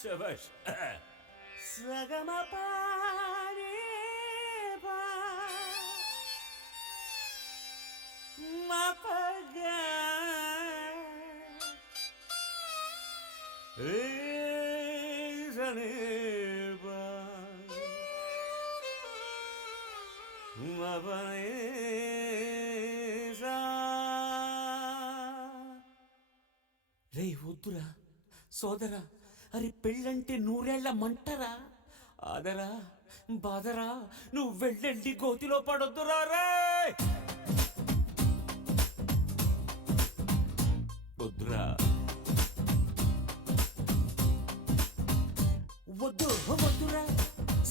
శభాష్. సగమ మపగా రే వద్దురా సోదరా, అరే పెళ్ళంటే నూరేళ్ల మంటరా, ఆదరా బాదరా, నువ్వు వెళ్ళండి గోతిలో పడొద్దురా రే. వద్దురా వద్దు వద్దురా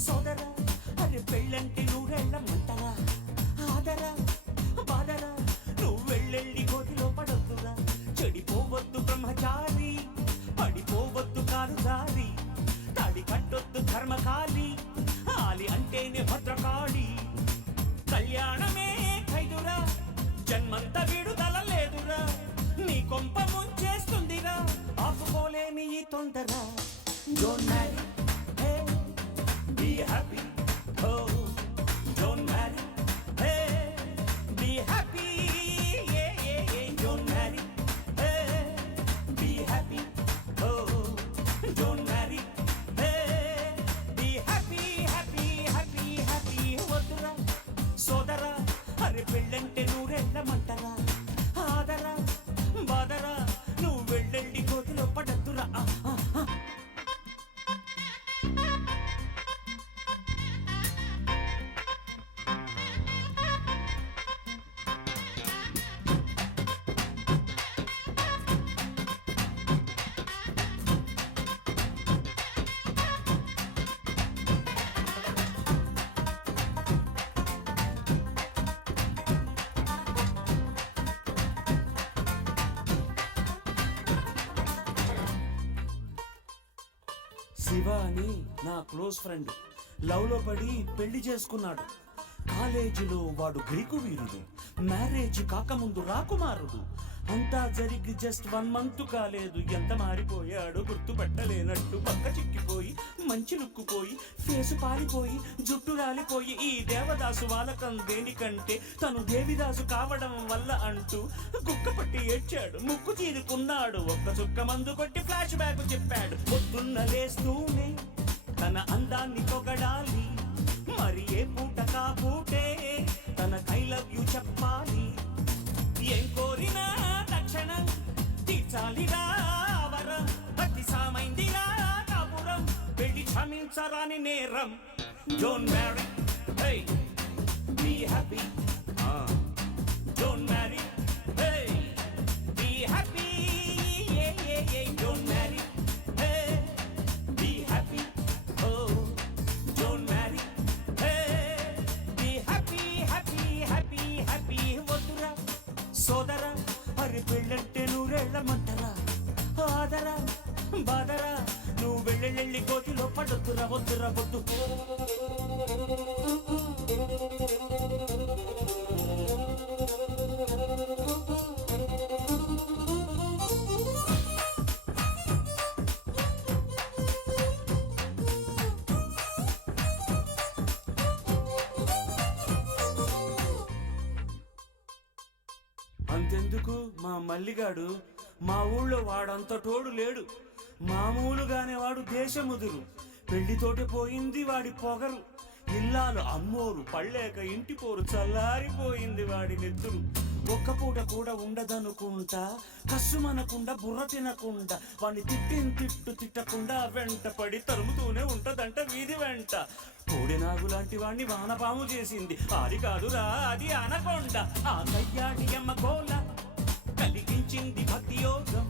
సోదరా, అరే పెళ్ళంటే నూరేళ్ల మంటరా, ఆదరా బాదరా, నువ్వు వెళ్ళెళ్ళి గోతిలో పడొద్దురా. చెడిపోవద్దు బ్రహ్మచారి, పడిపోవద్దు కాలు జారి, తాడి కట్టొద్దు ధర్మకాలి, ఆలి అంటేనే భద్రకాళి. కళ్యాణమే ఖైదురా, జన్మంత విడుదల లేదురా, నీ కొంప ముంచేస్తుందిరా, ఆపుకోలేని ఈ తొందర. Don't marry, hey, be happy, oh, don't marry, hey, be happy, yeah, yeah, yeah, don't marry, hey, be happy, oh, don't marry, hey, be happy, happy, happy, happy. వద్దురా సోదరా, అరే పెళ్ళంటే నూరెళ్ళమంటరా, ఆదరా బాదరా, నువ్వు వెళ్ళండి గోతిలో పడద్దురా. శివ అని నా క్లోజ్ ఫ్రెండ్ లవ్ లో పడి పెళ్లి చేసుకున్నాడు. కాలేజీలో వాడు గ్రీకు వీరుడు, మ్యారేజ్ కాకముందు రాకుమారుడు. అంతా జరిగి జస్ట్ 1 month కాలేదు, ఎంత మారిపోయాడు గుర్తుపట్టలేనట్టు. పక్క చిక్కిపోయి మంచి లుక్కుపోయి, ఫేసు పారిపోయి, జుట్టు రాలిపోయి, ఈ దేవదాసు వాలకం దేనికంటే తను దేవిదాసు కావడం వల్ల అంటూ కుక్క పట్టి ఏడ్చాడు, ముక్కు చీరుకున్నాడు. ఒక్క చుక్క మందు కొట్టి ఫ్లాష్ బ్యాక్ చెప్పాడు. పొద్దున్న లేస్తూనే తన అందాన్ని పొగడాలి, మరి ఏ పూట కాబూటే తన ఐ లవ్ యూ చెప్పాలి. ఏం కోరినా తక్షణం తీర్చాలిరా వరం, అతి సామైందిరా కాపురం, పెళ్లి క్షమించరాని నేరం. Don't marry, hey, be happy, don't marry, hey, be happy, yeah, yeah, yeah, don't marry, hey, be happy, oh, don't marry, hey, be happy, happy, happy, happy. వద్దురా సోదరా, అరే పెళ్ళంటే నూరేళ్ళమంటరా, ఆదరా బాదరా, నువ్వు వెళ్ళెళ్ళి గోతిలో పడొద్దురా. వద్దురా వద్దు. అంతెందుకు మా మల్లిగాడు మా ఊళ్ళో వాడంత తోడు లేడు, మామూలుగానే వాడు దేశముదురు. పెళ్లితోటి పోయింది వాడి పొగరు, ఇల్లాలు అమ్మోరు పళ్ళేక ఇంటి పోరు, చల్లారిపోయింది వాడి నెత్తురు. ఒక్క పూట కూడా ఉండదనుకుంటా, కస్సుమనకుండా బుర్ర తినకుండా, వాడిని తిట్టు తిట్టకుండా వెంట పడి తరుముతూనే ఉంటదంట వీధి వెంట. కోడెనాగు లాంటి వాణ్ణి వానపాము చేసింది, అది కాదురా అది అనకొండ. ఆ కయ్యాడి అమ్మ గోల కలిగించింది భక్తి యోగం,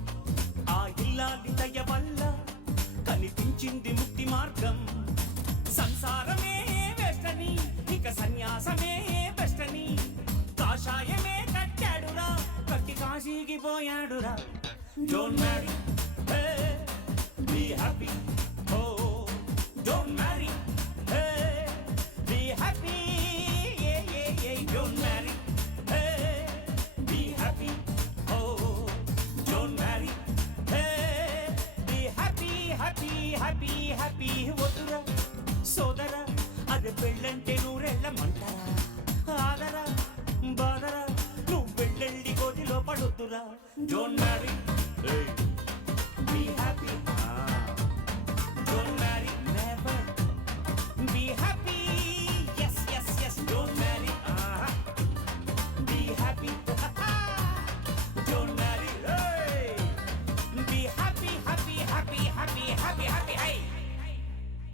ఆ ఇల్లాలి దయ వల్ల కనిపించింది ముక్తి మార్గం. సంసారమే వెస్టని, ఇక సన్యాసమే బెస్టని, కాషాయమే కట్టాడురా, కట్టి కాశీకి పోయాడురా. Don't marry, hey, be happy, oh, don't marry, hey, be happy, yeah, yeah, yeah, don't marry, hey, be happy. పెళ్ళంటే నూరెళ్ళమంటారా ఆదరా బాదరా నువ్వు వెళ్ళెళ్ళి గోతిలో పడొద్దురా డోంట్ మ్యారీ